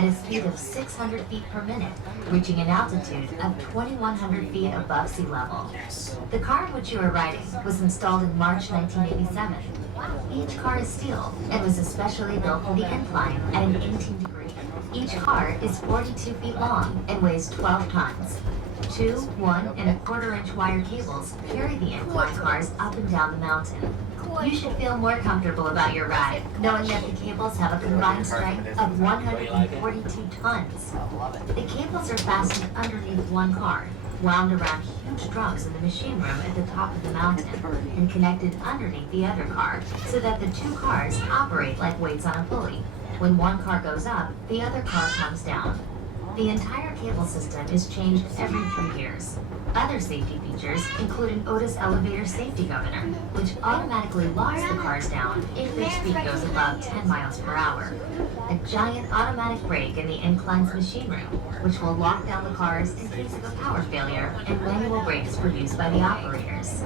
at a speed of 600 feet per minute, reaching an altitude of 2,100 feet above sea level. The car in which you are riding was installed in March 1987. Each car is steel and was especially built for the incline at an 18 degree. Each car is 42 feet long and weighs 12 tons. 2 1.25-inch wire cables carry the incline cars up and down the mountain. You should feel more comfortable about your ride, knowing that the cables have a combined strength of 142 tons. The cables are fastened underneath one car, wound around huge drums in the machine room at the top of the mountain, and connected underneath the other car, so that the two cars operate like weights on a pulley. When one car goes up, the other car comes down. The entire cable system is changed every 3 years. Other safety features include an Otis elevator safety governor, which automatically locks the cars down if their speed goes above 10 miles per hour. A giant automatic brake in the incline's machine room, which will lock down the cars in case of a power failure, and manual brakes for use by the operators.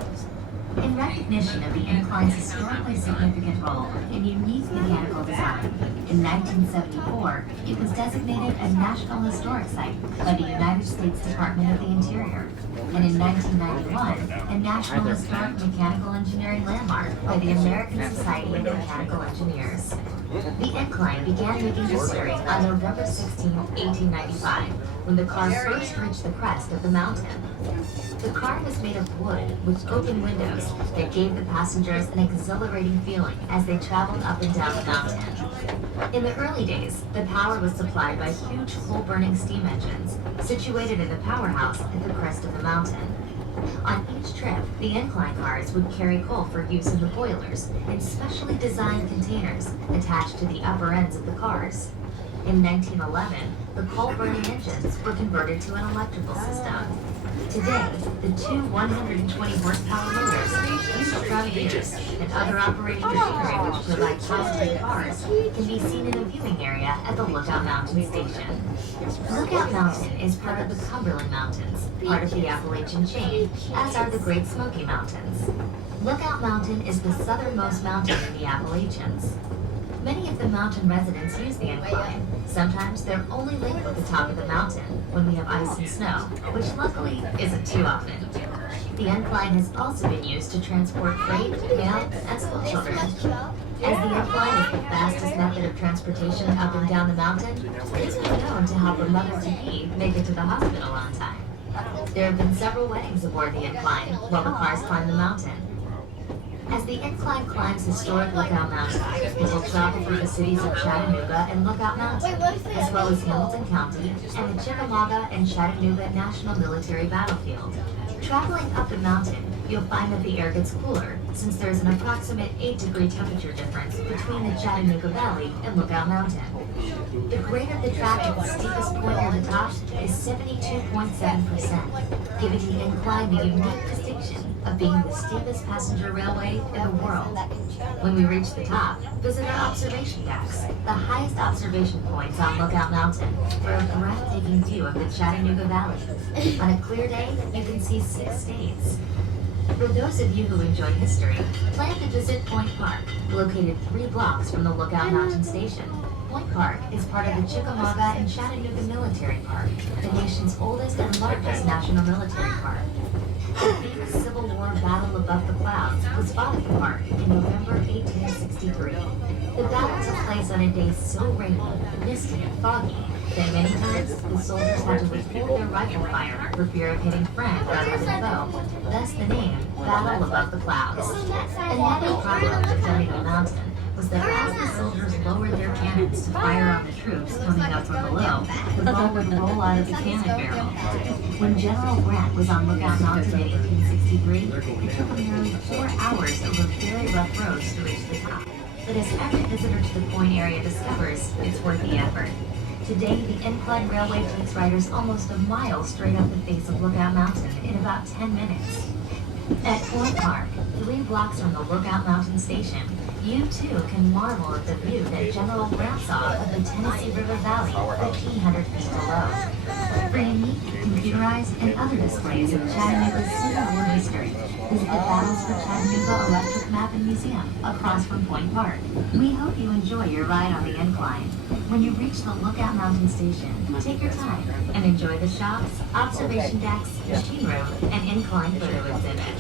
In recognition of the incline's historically significant role in unique mechanical design, in 1974, it was designated a National Historic Site by the United States Department of the Interior, and in 1991, a National Historic Mechanical Engineering Landmark by the American Society of Mechanical Engineers. The incline began making history on November 16, 1895, when the car first reached the crest of the mountain. The car was made of wood with open windows that gave the passengers an exhilarating feeling as they traveled up and down the mountain. In the early days, the power was supplied by huge coal-burning steam engines situated in the powerhouse at the crest of the mountain. On each trip, the incline cars would carry coal for use in the boilers in specially designed containers attached to the upper ends of the cars. In 1911, the coal-burning engines were converted to an electrical system. Today, the two 120-horsepower motors, huge drum gears, and other operating machinery which provide power to the cars can be seen in a viewing area at the Lookout Mountain Station. Lookout Mountain is part of the Cumberland Mountains, part of the Appalachian chain, as are the Great Smoky Mountains. Lookout Mountain is the southernmost mountain in the Appalachians. Many of the mountain residents use the incline. Sometimes they're only linked with the top of the mountain when we have ice and snow, which luckily isn't too often. The incline has also been used to transport freight, mail, and school children. As the incline is the fastest method of transportation up and down the mountain, it's been known to help a mother-to-be make it to the hospital on time. There have been several weddings aboard the incline while the cars climb the mountain. As the incline climbs historic Lookout Mountain, it will travel through the cities of Chattanooga and Lookout Mountain, as well as Hamilton County and the Chickamauga and Chattanooga National Military Battlefield. Traveling up the mountain, you'll find that the air gets cooler, since there's an approximate 8-degree temperature difference between the Chattanooga Valley and Lookout Mountain. The grade of the track at the steepest point near the top is 72.7%, giving the incline the unique distinction of being the steepest passenger railway in the world. When we reach the top, visit our observation decks, the highest observation points on Lookout Mountain, for a breathtaking view of the Chattanooga Valley. On a clear day, you can see 6 states. For those of you who enjoy history, plan to visit Point Park, located 3 blocks from the Lookout Mountain Station. Point Park is part of the Chickamauga and Chattanooga Military Park, the nation's oldest and largest national military park. The famous Civil War Battle Above the Clouds was fought at the park in November 1863. The battle took place on a day so rainy, misty, and foggy that many times the soldiers had to withhold their rifle fire for fear of hitting friend rather than foe, thus the name Battle Above the Clouds. Another problem defending the mountain was that as the soldiers lowered their cannons to fire on the troops coming up from below, the ball would roll out of the cannon barrel. When General Grant was on Lookout Mountain in 1863, it took him nearly 4 hours over very rough roads to reach the top. But as every visitor to the Point area discovers, it's worth the effort. Today, the incline railway takes riders almost a mile straight up the face of Lookout Mountain in about 10 minutes. At Point Park, 3 blocks from the Lookout Mountain Station, you too can marvel at the view that General Grant saw of the Tennessee River Valley 1,500 feet below. For unique, computerized, and other displays of Chattanooga's Civil War history, visit the Battles for Chattanooga Electric Map and Museum across from Point Park. We hope you enjoy your ride on the incline. When you reach the Lookout Mountain Station, take your time and enjoy the shops, observation decks, machine room, and incline photo exhibit.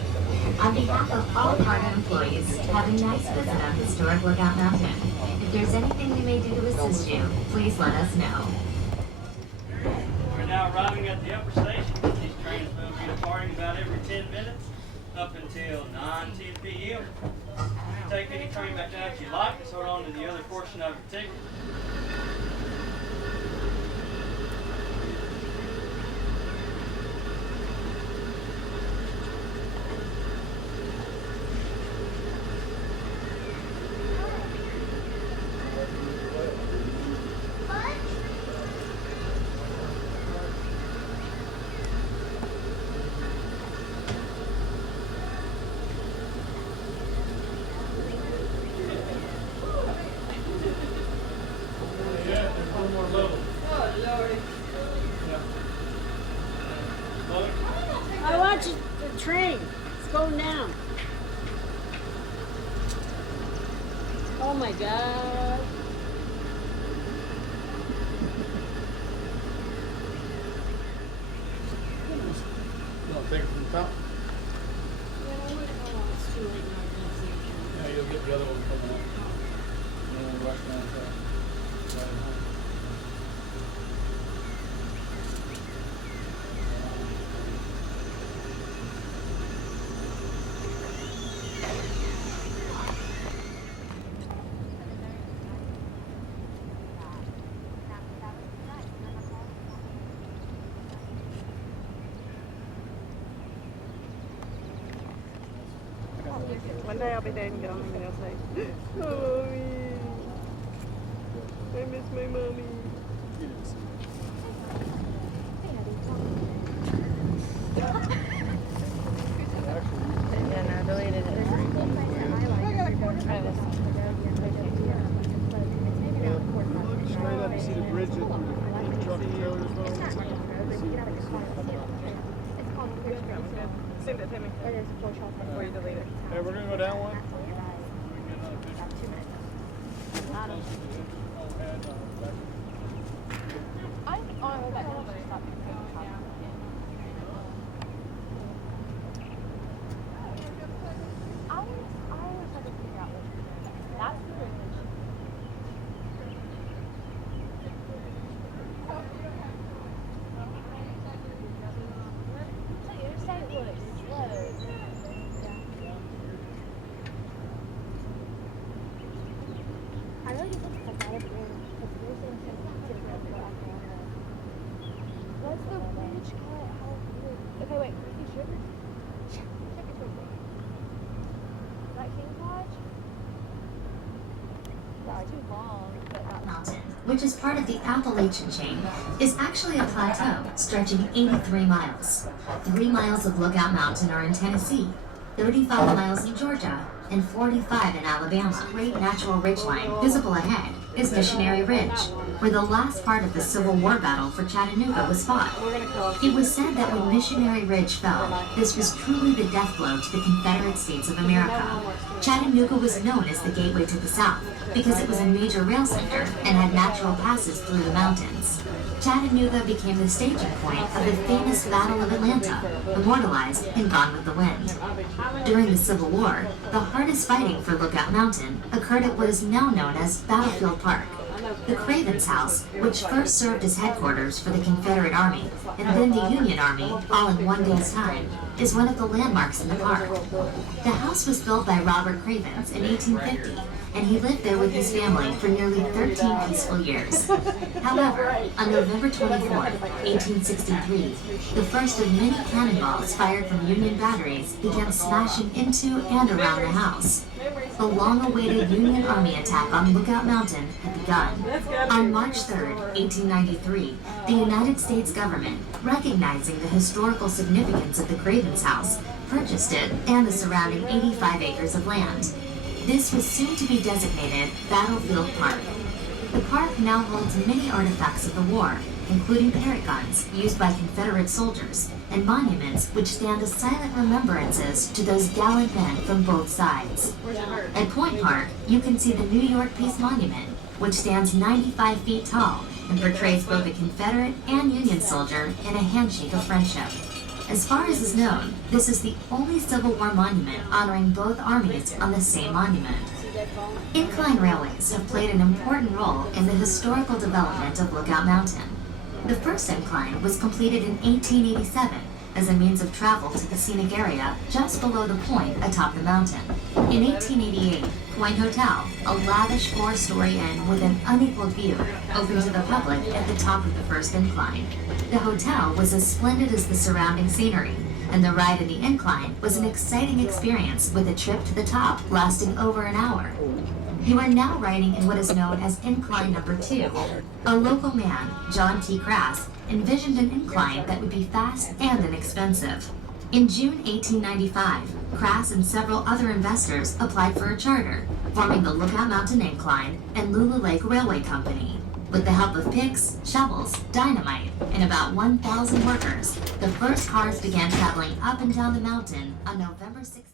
On behalf of all Carter employees, have a nice visit on historic Lookout Mountain. If there's anything we may do to assist you, please let us know. We're now arriving at the upper station. These trains will be departing about every 10 minutes up until 9:10 p.m. You can take any train back down if you like and sort on to the other portion of your ticket. I watched the train. It's going down. Oh my God. You want to take it from the top? Yeah, you'll get the other one coming up. And then we'll rush down to right home. One day I'll be dead and get on them and they'll say, oh, mommy. I miss my mommy. Yeah, no, I deleted it. Straight up, you see the bridge and the truck and trailers going. Send it to me before you delete it. Hey, we're going to go down one. What's the bridge called? Okay, wait. You sure? Check it real quick. That King's Lodge? That's too long, but not Mountain, which is part of the Appalachian chain, is actually a plateau stretching 83 miles. 3 miles of Lookout Mountain are in Tennessee, 35 miles in Georgia, and 45 in Alabama. Great natural ridgeline visible ahead is Missionary Ridge, where the last part of the Civil War battle for Chattanooga was fought. It was said that when Missionary Ridge fell, this was truly the death blow to the Confederate States of America. Chattanooga was known as the gateway to the South because it was a major rail center and had natural passes through the mountains. Chattanooga became the staging point of the famous Battle of Atlanta, immortalized in Gone with the Wind. During the Civil War, the hardest fighting for Lookout Mountain occurred at what is now known as Battlefield Park. The Cravens House, which first served as headquarters for the Confederate Army and then the Union Army all in one day's time, is one of the landmarks in the park. The house was built by Robert Cravens in 1850, and he lived there with his family for nearly 13 peaceful years. However, on November 24, 1863, the first of many cannonballs fired from Union batteries began smashing into and around the house. The long-awaited Union Army attack on Lookout Mountain had begun. On March 3, 1893, the United States government, recognizing the historical significance of the Cravens House, purchased it and the surrounding 85 acres of land. This was soon to be designated Battlefield Park. The park now holds many artifacts of the war, including parrot guns used by Confederate soldiers, and monuments which stand as silent remembrances to those gallant men from both sides. At Point Park, you can see the New York Peace Monument, which stands 95 feet tall and portrays both a Confederate and Union soldier in a handshake of friendship. As far as is known, this is the only Civil War monument honoring both armies on the same monument. Incline railways have played an important role in the historical development of Lookout Mountain. The first incline was completed in 1887 as a means of travel to the scenic area just below the point atop the mountain. In 1888, Point Hotel, a lavish 4-story inn with an unequaled view, opened to the public at the top of the first incline. The hotel was as splendid as the surrounding scenery, and the ride in the incline was an exciting experience with a trip to the top lasting over an hour. You are now riding in what is known as Incline Number 2. A local man, John T. Crass, envisioned an incline that would be fast and inexpensive. In June 1895, Crass and several other investors applied for a charter, forming the Lookout Mountain Incline and Lulu Lake Railway Company. With the help of picks, shovels, dynamite, and about 1,000 workers, the first cars began traveling up and down the mountain on November 16.